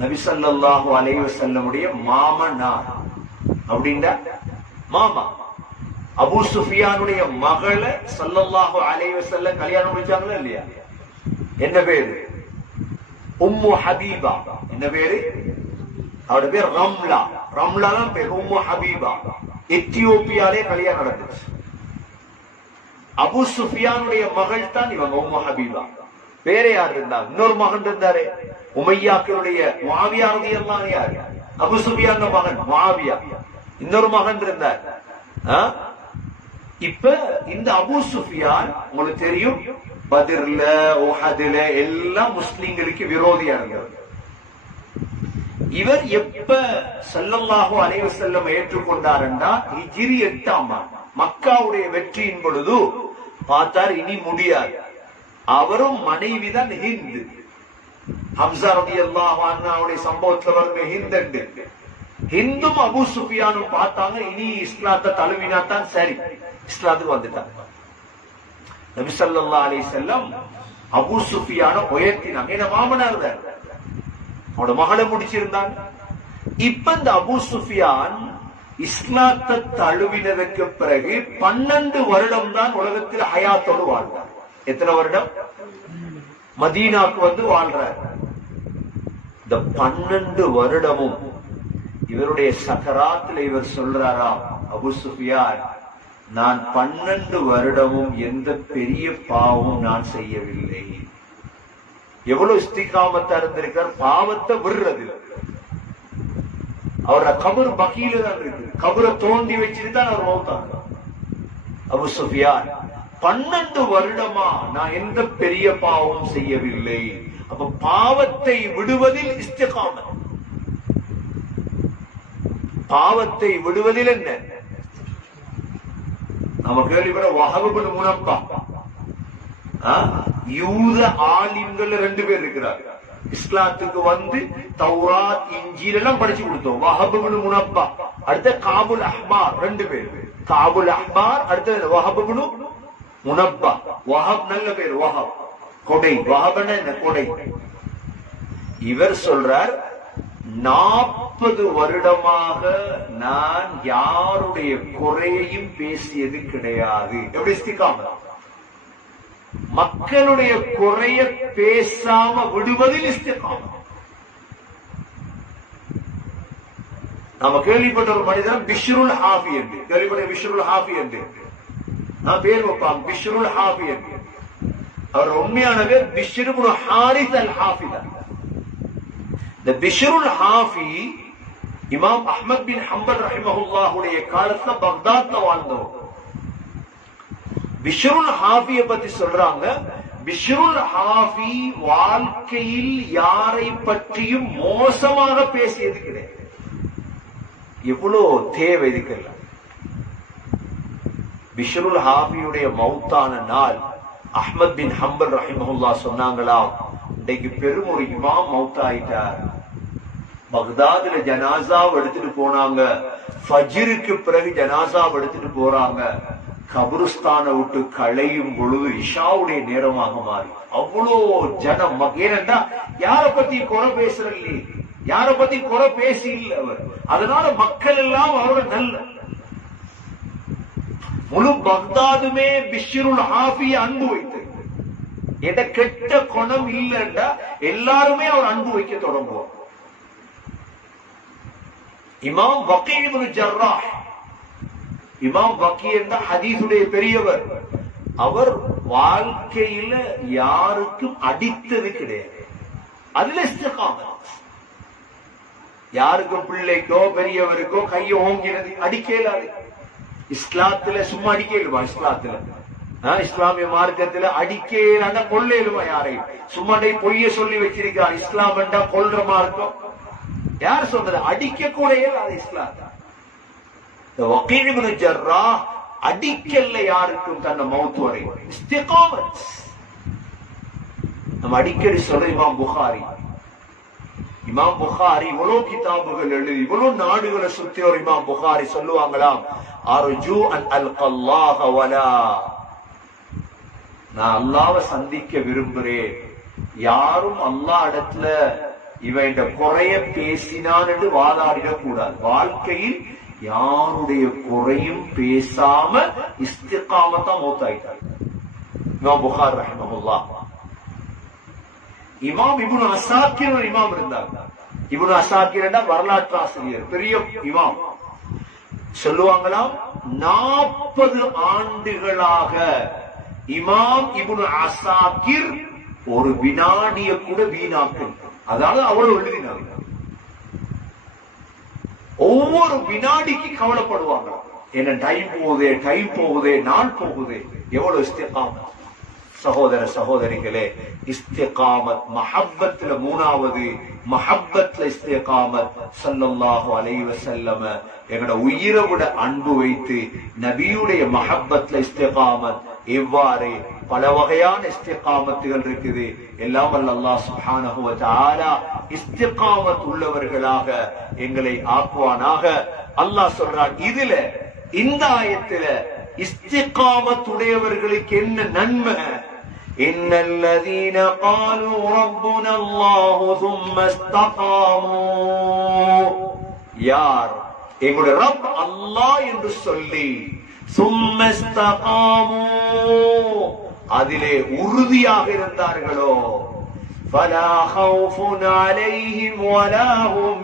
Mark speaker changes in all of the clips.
Speaker 1: நபிசல்லாஹு அலைவ செல்லமுடைய மாமனார் அப்படின்னா மாமா. அபு சுஃபியானுடைய மகளை சல்லல்லாஹு அலைவ செல்ல கல்யாணம் முடிச்சாங்களா இல்லையா? என்ன பேரு? உம்மு ஹபீபா. என்ன பேரு? அவரோட பேர் ரம்லா. ரம்லா தான் பேர். உம்மு ஹபீபா. எத்தியோப்பியாலே கல்யாணம் நடந்துச்சு. அபு சுஃபியானுடைய மகள் தான் இவங்க உம்மு ஹபீபா. வேற யார் இருந்தா? இன்னொரு மகன் இருந்தாரே. உமையாக்களுடைய மாவியா எல்லாம் யார் அபு சுபியான மகன் மாவியா இன்னொரு மகன் இருந்தார். இப்ப இந்த அபு சுஃபியான் உங்களுக்கு தெரியும் பதிர்ல உஹதுல எல்லாம் முஸ்லிம்களுக்கு விரோதியா இவர் எப்ப ஸல்லல்லாஹு அனைவர் செல்லம் ஏற்றுக்கொண்டாருன்னா ஹிஜ்ரி எட்டாம் மக்காவுடைய வெற்றியின் பொழுது பார்த்தார் இனி முடியாது. அவரும் மனைவிதான் ஹிந்து. ஹம்சா ரலியல்லாஹு அன்ஹாவுடைய சம்பவத்துல வருங்க ஹிந்து ஹிந்தும் அபு சுஃபியானும் பார்த்தாங்க இனி இஸ்லாத்தை தழுவினா தான் சரி. இஸ்லாத்துக்கு வந்துட்டாங்க. நபி அலி செல்லம் வஸல்லம் அபு சுஃபியான உயர்த்தினாங்க. என்ன மாமனார் தான் அவனோட மகளை முடிச்சிருந்தாங்க. இப்ப இந்த அபு சுஃபியான் இஸ்லாத்தை தழுவினதுக்கு பிறகு பன்னெண்டு வருடம் தான் உலகத்தில் ஹயாத்தோடு வாழ்ந்தார். எத்தனை வருடம்? மதீனாக்கு வந்து வாழ்றாரு. இந்த பன்னெண்டு வருடமும் இவருடைய சக்கராத்துல இவர் சொல்றாராம் அபு நான் பன்னெண்டு வருடமும் எந்த பெரிய பாவமும் நான் செய்யவில்லை. எவ்வளவு இஸ்திகாமத்தா இருந்திருக்கார் பாவத்தை விடுறது அவரோட கபர் பகீல தான் இருக்கு. கபரை தோண்டி வச்சுட்டு தான் அவர் மௌத்தாங்க அபு சுஃபியார் பன்னெண்டு வருடமா நான் எந்த பெரிய பாவமும் செய்யவில்லை. அப்ப பாவத்தை விடுவதில் இஸ்திகாம பாவத்தை விடுவதில் என்ன? நம்ம கேள்விப்பட வஹபுல் முனப்பா. யூத ஆலிம்கள் ரெண்டு பேர் இருக்கிறார் இஸ்லாத்துக்கு வந்து தௌராத் இஞ்சில் எல்லாம் படிச்சு கொடுத்தோம். வஹபுல் முனப்பா. அடுத்த காபுல் அஹ்பார் ரெண்டு பேர். காபுல் அஹ்பார் அடுத்த வஹபுல் முனப்பா. வஹப் நல்ல பேர் வஹப். கொடை வாகன கொடை. இவர் சொல்றார் நாற்பது வருடமாக நான் யாருடைய குறையையும் பேசியது கிடையாது. எப்படி மக்களுடைய குறைய பேசாம விடுவதில் இஸ்திகாம நாம கேள்விப்பட்ட ஒரு மனிதன் பிஷ்ருல் ஹாஃபி என்று. கேள்விப்பட்ட பிஷ்ருல் ஹாஃபி என்று. நான் பேர் வைப்பான். பிஷ்ருல் ஹாஃபி என்று. அவர் உண்மையான பேர் பிஷ்ருபுனு ஹாரிஸ் அல் ஹாஃபி இந்த பிஷ்ருல் ஹாஃபி இமாம் அஹ்மத் பின் ஹம்பல் ரஹிமஹுல்லாஹுடைய காலத்துல பக்தாத்ல வாழ்ந்தவர். பிஷ்ருல் ஹாஃபிய பத்தி சொல்றாங்க. பிஷ்ருல் ஹாஃபி வாழ்க்கையில் யாரை பற்றியும் மோசமாக பேசியது கிடையாது. எவ்வளவு தேவை இதுக்கெல்லாம். பிஷ்ருல் ஹாஃபியுடைய மௌத்தான நாள் அஹ்மத் பின் ஹம்பல் ரஹிமஹுல்லா சொன்னாங்களா? இன்னைக்கு பெரும் ஒரு இமாம் மௌத்தாயிட்டார் பக்தாதுல ஜனாசாவை எடுத்துட்டு போனாங்க. ஃபஜிருக்கு பிறகு ஜனாசாவை எடுத்துட்டு போறாங்க. கபருஸ்தானை விட்டு களையும் பொழுது இஷாவுடைய நேரமாக மாறி. அவ்வளோ ஜனம் ஏனென்றா யார பத்தி குறை பேசுறல்லே யார பத்தி குறை பேசி இல்லை அவர். அதனால மக்கள் எல்லாம் அவரோட நல்ல முழு பக்தாதுமே பிஷ்ருல் ஹாஃபிய அன்பு வைத்து. எட கெட்ட குணம் இல்லைன்னா எல்லாருமே அவர் அன்பு வைக்க தொடங்குவோம் இமாம் வக்கீல் ஜர்ரா இமாம் வக்கி என்ற ஹதீசுடைய பெரியவர். அவர் வாழ்க்கையில யாருக்கும் அடித்தது கிடையாது. அதுல யாருக்கும் பிள்ளைக்கோ பெரியவருக்கோ கையை ஓங்கினது அடிக்கலாது இஸ்லாத்துல சும்மா அடிக்கலுமா இஸ்லாத்துல? ஆ, இஸ்லாமிய மார்க்கத்துல அடிக்கலான கொள்ளையிலுமா யாரையும்? சும்மா பொய்ய சொல்லி வச்சிருக்கான் இஸ்லாம் என்றா கொல்ற மார்க்கம். யார் சொல்றது அடிக்க கூட இயலாது இஸ்லாம். இந்த வக்கீல் அடிக்கல்ல யாருக்கும் தன்னை மௌத்து வரை நம்ம அடிக்கடி சொல்ற இமாம் புகாரி இமாம் புகாரி இவ்வளவு கிதாபுகள் எழுதி இவ்வளவு நாடுகளை சுத்தி ஒரு இமாம் புகாரி சொல்லுவாங்களாம் அர்ஜு அன் அல்கல்லாஹ வலா. நான் அல்லாவை சந்திக்க விரும்புறேன். யாரும் அல்லாஹ் இடத்துல இவன் குறைய பேசினான் என்று கூடாது. வாழ்க்கையில் யாருடைய குறையும் பேசாம இஸ்திகாமத்தான் மூத்தாயிட்டாங்க இமாம் புகார் ரஹமஹுல்லா. இமாம் இபுன் அசாக்கிர் ஒரு இமாம் இருந்தார். இபுன் அசாக்கிர் வரலாற்று ஆசிரியர் பெரிய இமாம். சொல்லுவாங்களாம் நாற்பது ஆண்டுகளாக இமாம் இபுன் அசாக்கிர் ஒரு வினாடிய கூட வீணாக்கும் அதாவது அவ்வளவு எழுதினார் ஒவ்வொரு வினாடிக்கு கவலைப்படுவாங்க. என்ன டைம் போகுதே டைம் போகுதே நாள் போகுதே எவ்வளவு இஸ்திகாமத். சகோதர சகோதரிகளே இஸ்திகாமத் மஹப்பத்துல மூணாவது மஹப்பத்ல இஸ்திகாமத் ஸல்லல்லாஹு அலைவ செல்லம எங்கட உயிரை விட அன்பு வைத்து நபியுடைய மஹப்பத்ல இஸ்திகாமத் எவ்வாறு பல வகையான இஸ்திகாமத்துகள் இருக்குது. எல்லாம் வல்ல அல்லாஹ் சுப்ஹானஹு இஸ்திகாமத் உள்ளவர்களாக எங்களை ஆக்குவானாக. அல்லாஹ் சொல்றான் இதுல இந்த ஆயத்துல இஸ்திகாமத்துடையவர்களுக்கு என்ன நன்மை? إن الذين قالوا ربنا الله ثم استقاموا யார் எங்களுடைய ரப் அல்லாஹ் என்று சொல்லி ثم استقاموا அதிலே உறுதியாக இருந்தார்களோ فلا خوف عليهم ولا هم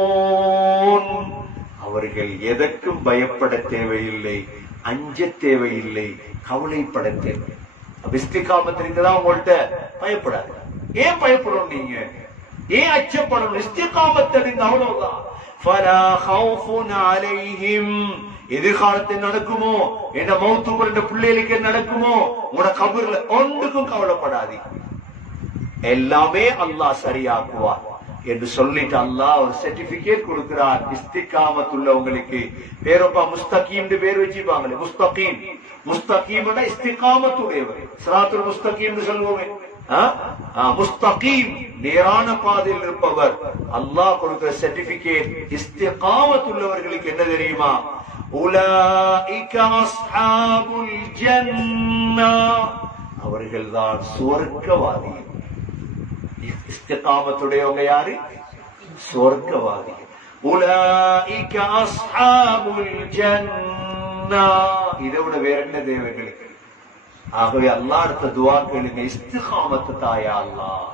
Speaker 1: يحزنون அவர்கள் எதற்கும் பயப்பட தேவையில்லை அஞ்ச தேவையில்லை கவலைப்பட திருஷ்டி காமத்திற்குதான் உங்கள்கிட்ட பயப்படாது. ஏன் பயப்படும் நீங்க? ஏன் அச்சப்படும் நிஷ்டி காமத்தடைந்து அவ்வளவுதான். எதிர்காலத்தில் நடக்குமோ? என்ன மௌத்து என்ற பிள்ளைகளுக்கு நடக்குமோ? உன கபர்ல ஒன்றுக்கும் கவலைப்படாதீங்க. எல்லாமே அல்லாஹ் சரியாக்குவார் என்று சொல்லிட்டு அல்லாஹ் ஒரு சர்டிபிகேட் கொடுக்கிறார். இஸ்திகாமத்துள்ள உங்களுக்கு. பேரப்பா முஸ்தகீம் பேர் வச்சிருப்பாங்களே முஸ்தகீம். முஸ்தகீம் இஸ்திகாமத்துடையவர். சிராத்துல் முஸ்தகீம் சொல்லுவோமே. முஸ்தகீம். நேரான பாதையில் இருப்பவர். அல்லாஹ் கொடுக்கிற சர்டிபிகேட் இஸ்திகாமத்துள்ளவர்களுக்கு என்ன தெரியுமா? உலாஇக அஸ்ஹாபுல் ஜன்னா. அவர்கள்தான் சுவர்க்கவாதிகள். இஸ்திகாமத்துடையவங்க யாரு? சொர்க்கவாதி. உலாயிக இதை விட வேற என்ன தேவைகளுக்கு ஆகவே அல்லா அடுத்த துவா கேளுங்க. இஸ்திகாமத்து தாயா அல்லாஹ்.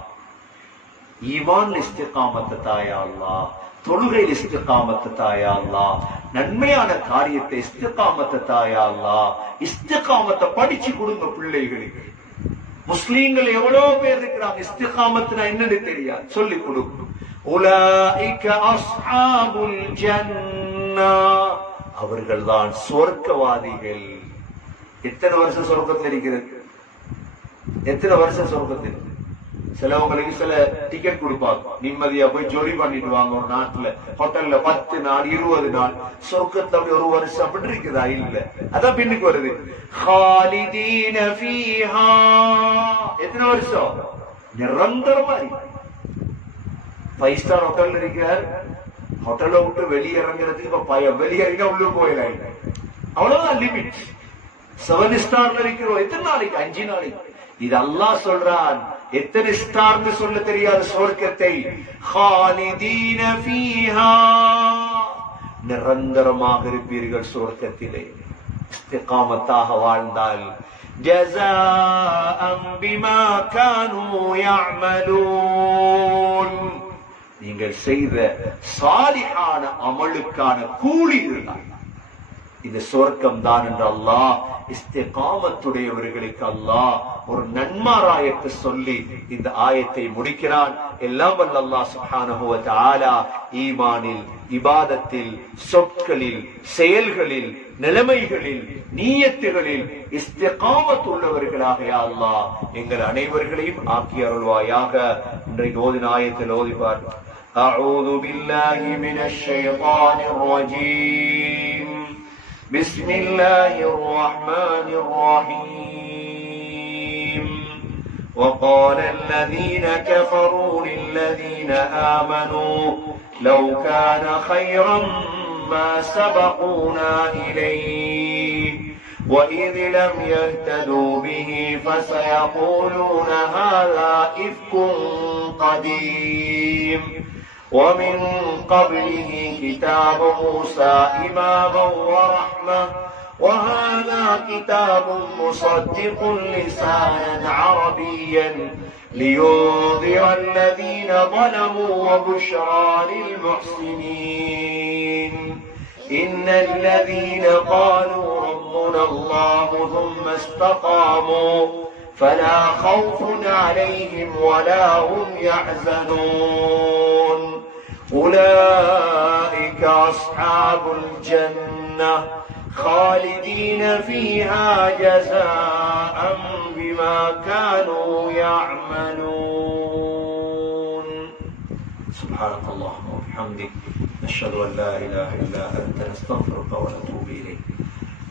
Speaker 1: ஈவான் இஸ்திகாமத்து தாயா அல்லாஹ். தொழுகையில் இஸ்திகாமத்து தாயா அல்லாஹ். நன்மையான காரியத்தை இஸ்திகாமத்து தாயா அல்லாஹ். இஸ்திகாமத்தை படிச்சு கொடுங்க பிள்ளைகளுக்கு. முஸ்லீம்கள் எவ்வளவு பேர் இருக்கிறாங்க? இஸ்திகாமத்துனா என்னன்னு தெரியாது சொல்லி கொடுக்கும் உலாயிக அஸ்ஹாபுல் ஜன்னா. அவர்கள்தான் சொர்க்கவாதிகள். எத்தனை வருஷம் சொர்க்கத்தில் இருக்கிறது? எத்தனை வருஷம் சொர்க்கத்தில்? சிலவங்களுக்கு சில டிக்கெட் கொடுப்பாங்க. நிம்மதியா போய் ஜொலி பண்ணிட்டு வாங்க ஒரு நாட்டுல. ஹோட்டல்ல பத்து நாள் இருபது நாள். சொர்க்கத்துல அப்படி ஒரு வருஷம் அப்படி இருக்குதா? இல்ல. அதான் பின்னுக்கு வருது. எத்தனை வருஷம்? நிரந்தரமா ஃபைவ் ஸ்டார் ஹோட்டல் இருக்கிறார். ஹோட்டல்ல விட்டு வெளியிறங்கிறதுக்கு இப்ப பய வெளியிறங்க உள்ள போயிடாங்க அவ்வளவுதான் லிமிட் செவன் ஸ்டார்ல இருக்கிறோம். எத்தனை நாளைக்கு? அஞ்சு நாளைக்கு. இதெல்லாம் சொல்றான். எத்தனை ஸ்டார்னு சொல்ல தெரியாத சொர்க்கத்தை? நிரந்தரமாக இருப்பீர்கள் சொர்க்கத்திலே. காமத்தாக வாழ்ந்தால் நீங்கள் செய்த சாலியான அமலுக்கான கூலி இருந்தால் இந்த சொர்க்கம் தான் என்று அல்லாஹ் இஸ்திகாமத்துடையவர்களுக்கு அல்லாஹ் ஒரு நன்மாராயத்தை சொல்லி இந்த ஆயத்தை முடிக்கிறான் எல்லாம் வல்ல அல்லாஹ் சுப்ஹானஹு வ தஆலா ஈமானில் இபாதத்தில் சொற்களில் செயல்களில் நிலைமைகளில் நீயத்துகளில் இஸ்திகாமத் உள்ளவர்களாக யா அல்லாஹ் எங்கள் அனைவர்களையும் ஆக்கி அருள்வாயாக இன்றைக்கு ஓதின ஆயத்தில் ஓதிப்பார் أعوذ بالله من الشيطان الرجيم بسم الله الرحمن الرحيم. وقال الذين كفروا للذين آمنوا لو كان خيرا ما سبقونا إليه وإذ لم يهتدوا به فسيقولون هذا إفك قديم. ومن قبله كتاب موسى إماما ورحمة وهذا كتاب مصدق لسانا عربيا لينذر الذين ظلموا وبشرى للمحسنين. إن الذين قالوا ربنا الله ثم استقاموا فلا خوف عليهم ولا هم يحزنون. أولئك أصحاب الجنة خالدين فيها جزاء بما كانوا يعملون. سبحانك اللهم وبحمدك نشهد أن لا إله إلا أنت نستغفرك ونتوب إليك.